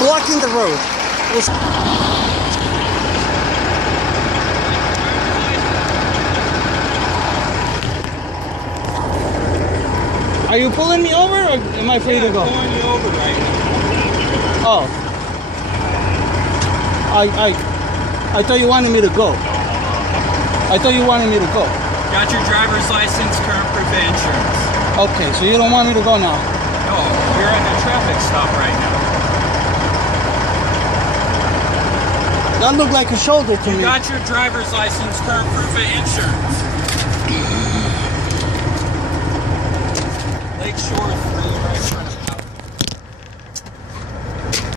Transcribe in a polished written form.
blocking the road. Are you pulling me over or am I free to go? I'm pulling you over right now. Oh. I thought you wanted me to go. I thought you wanted me to go. Got your driver's license, current proof of insurance. Okay, so you don't want me to go now? No, you're at a traffic stop right now. That looked like a shoulder to me. You got your driver's license, current proof of insurance. Lakeshore 3 right in front of me.